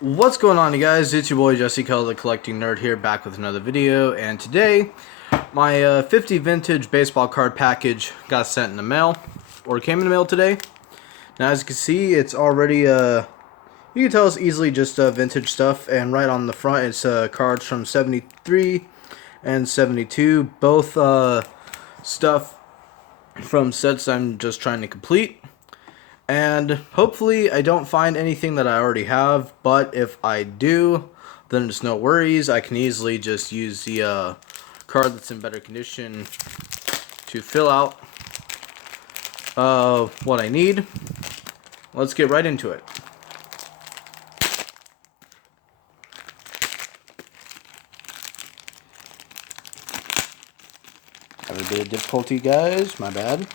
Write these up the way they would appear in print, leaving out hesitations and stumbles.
What's going on, you guys? It's your boy Jesse Cull, the Collecting Nerd here, back with another video. And today, my 50 vintage baseball card package got sent in the mail, or came in the mail today. Now, as you can see, it's already you can tell it's easily just vintage stuff. And right on the front, it's cards from '73 and '72, both stuff from sets I'm just trying to complete. And hopefully I don't find anything that I already have, but if I do, then it's no worries. I can easily just use the card that's in better condition to fill out what I need. Let's get right into it. Have a bit of difficulty, guys. My bad.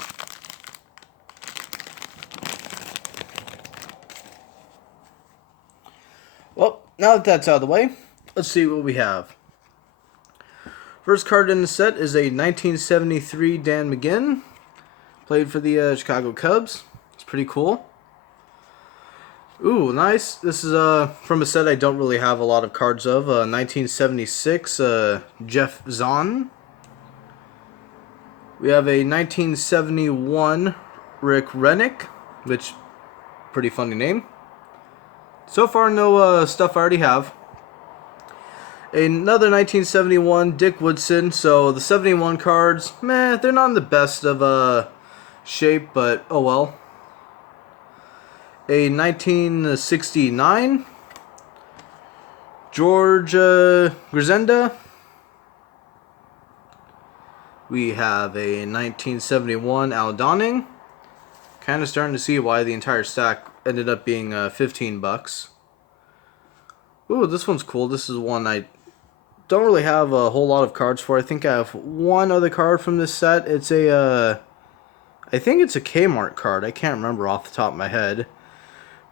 Well, now that that's out of the way, let's see what we have. First card in the set is a 1973 Dan McGinn. Played for the Chicago Cubs. It's pretty cool. Ooh, nice. This is from a set I don't really have a lot of cards of. 1976 Jeff Zahn. We have a 1971 Rick Rennick, which pretty funny name. So far, no stuff I already have. Another 1971 Dick Woodson. So the 71 cards, meh, they're not in the best of shape, but oh well. A 1969 George Grisenda. We have a 1971 Al Donning. Kind of starting to see why the entire stack ended up being $15. Ooh, this one's cool. This is one I don't really have a whole lot of cards for. I think I have one other card from this set. It's a, I think it's a Kmart card. I can't remember off the top of my head.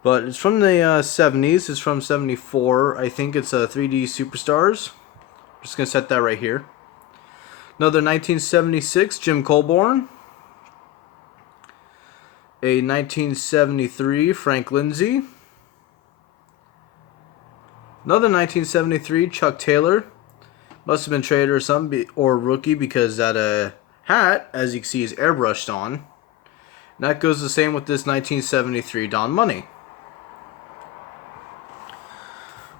But it's from the 70s. It's from 74. I think it's 3D Superstars. I'm just going to set that right here. Another 1976 Jim Colborn. A 1973 Frank Lindsay. Another 1973 Chuck Taylor. Must have been traded or something, or rookie, because that hat, as you can see, is airbrushed on. And that goes the same with this 1973 Don Money.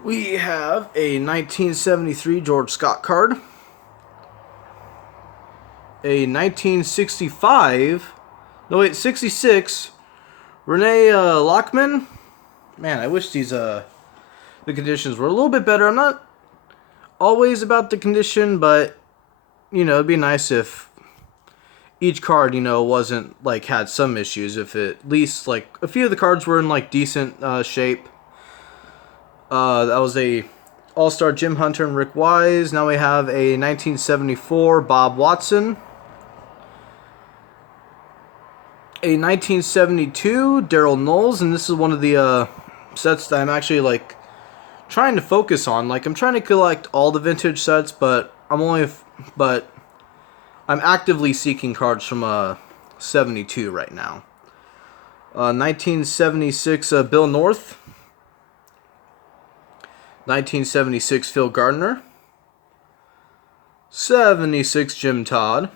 We have a 1973 George Scott card. A 1965... No, wait, 66. Renee Lockman. Man, I wish these the conditions were a little bit better. I'm not always about the condition, but you know, it'd be nice if each card, you know, wasn't like had some issues. If at least like a few of the cards were in like decent shape. That was a All-Star Jim Hunter and Rick Wise. Now we have a 1974 Bob Watson. A 1972 Daryl Knowles, and this is one of the sets that I'm actually like trying to focus on. Like, I'm trying to collect all the vintage sets, but I'm actively seeking cards from 72 right now. 1976 Bill North. 1976 Phil Gardner. 76 Jim Todd.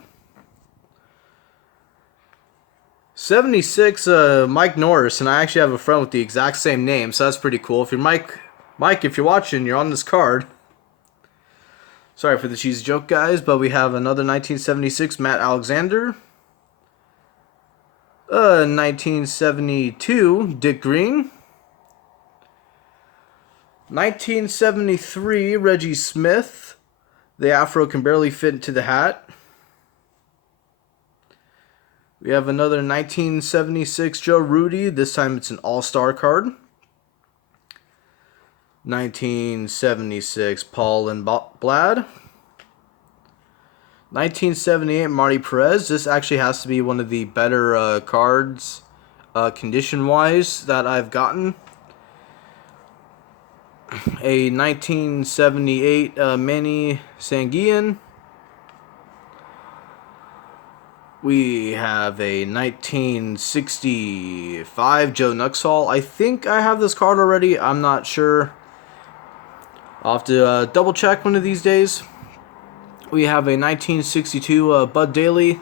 76 Mike Norris, and I actually have a friend with the exact same name, so that's pretty cool. If you're Mike, if you're watching, you're on this card. Sorry for the cheesy joke, guys, but we have another 1976 Matt Alexander. 1972 Dick Green. 1973 Reggie Smith. The afro can barely fit into the hat. We have another 1976 Joe Rudy. This time it's an all-star card. 1976 Paul Lindblad. 1978 Marty Perez. This actually has to be one of the better cards, condition-wise, that I've gotten. A 1978 Manny Sanguillen. We have a 1965 Joe Nuxhall. I think I have this card already. I'm not sure. I'll have to double check one of these days. We have a 1962 Bud Daly.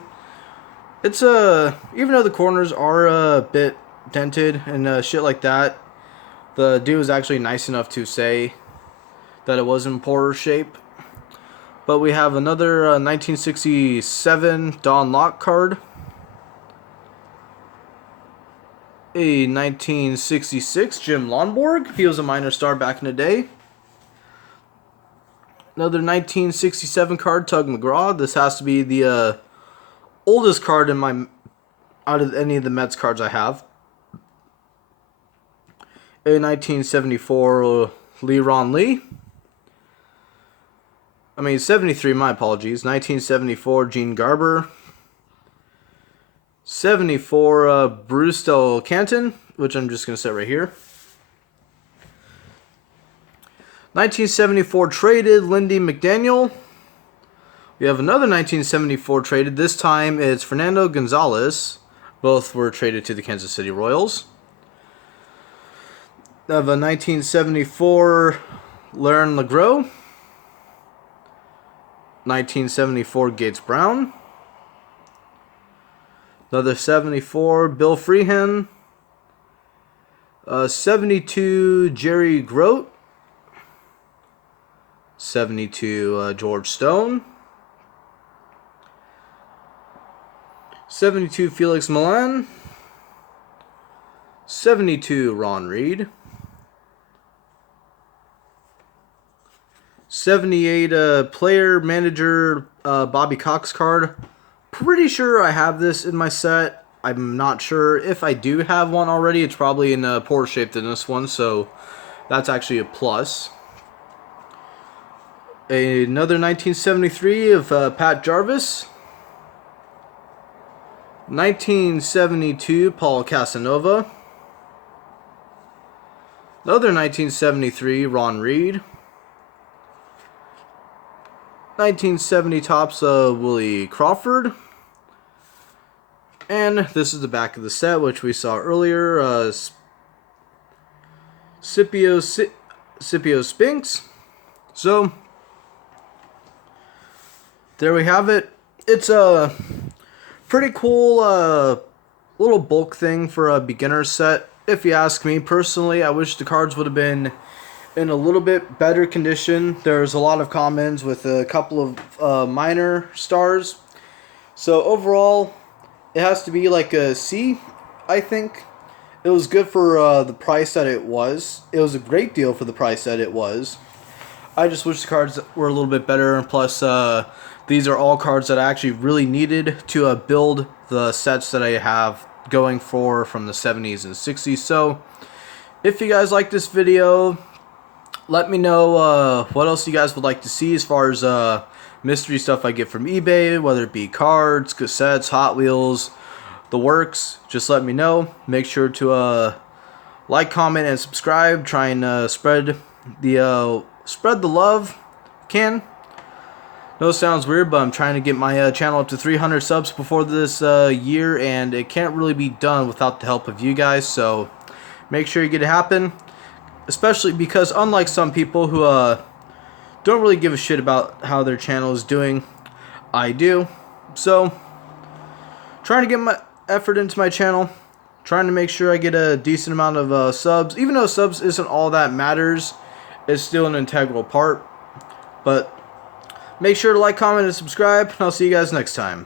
It's even though the corners are a bit dented and shit like that, the dude was actually nice enough to say that it was in poorer shape. But we have another 1967 Don Lock card. A 1966 Jim Lonborg. He was a minor star back in the day. Another 1967 card, Tug McGraw. This has to be the oldest card in my out of any of the Mets cards I have. A 1974 Leron Lee. 73, my apologies. 1974 Gene Garber. 74 Bruce Del Canton, which I'm just going to set right here. 1974 traded Lindy McDaniel. We have another 1974 traded. This time it's Fernando Gonzalez. Both were traded to the Kansas City Royals. We have a 1974 Laron LeGros. 1974 Gates Brown. Another 74 Bill Freehan. 72 Jerry Grote. 72 George Stone. 72 Felix Milan. 72 Ron Reed. 78 player manager Bobby Cox card. Pretty sure I have this in my set. I'm not sure if I do have one already. It's probably in a poorer shape than this one, so that's actually a plus. Another 1973 of Pat Jarvis. 1972 Paul Casanova. Another 1973 Ron Reed. 1970 Topps Willie Crawford. And this is the back of the set, which we saw earlier. Scipio Spinks. So there we have it. It's a pretty cool little bulk thing for a beginner set. If you ask me personally, I wish the cards would have been in a little bit better condition. There's a lot of commons with a couple of minor stars. So overall, it has to be like a C, I think. It was good for the price that it was. It was a great deal for the price that it was. I just wish the cards were a little bit better. Plus, these are all cards that I actually really needed to build the sets that I have going for from the 70s and 60s. So, if you guys like this video, let me know what else you guys would like to see as far as mystery stuff I get from eBay, whether it be cards, cassettes, Hot Wheels, the works. Just let me know. Make sure to like, comment, and subscribe. Try and spread the love. Can. No, it sounds weird, but I'm trying to get my channel up to 300 subs before this year, and it can't really be done without the help of you guys. So make sure you get it happen. Especially because unlike some people who don't really give a shit about how their channel is doing, I do. So, trying to get my effort into my channel, trying to make sure I get a decent amount of subs. Even though subs isn't all that matters, it's still an integral part. But make sure to like, comment, and subscribe, and I'll see you guys next time.